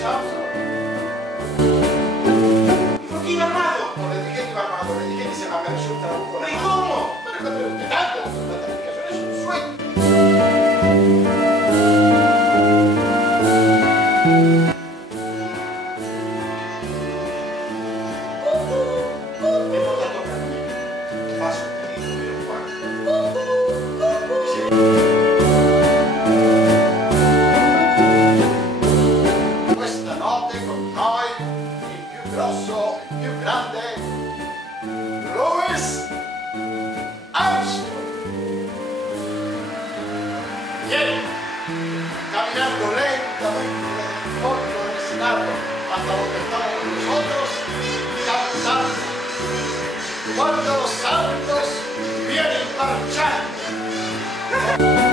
¿Y por qué iba armado? No le dije que iba armado, le dije que se me había resultado un poco. ¿Y cómo? Bueno, no te pregunte tanto, la explicación es un sueño. Caminando lentamente desde el fondo del escenario hasta donde estábamos nosotros, cantando. Cuando los santos vienen marchando.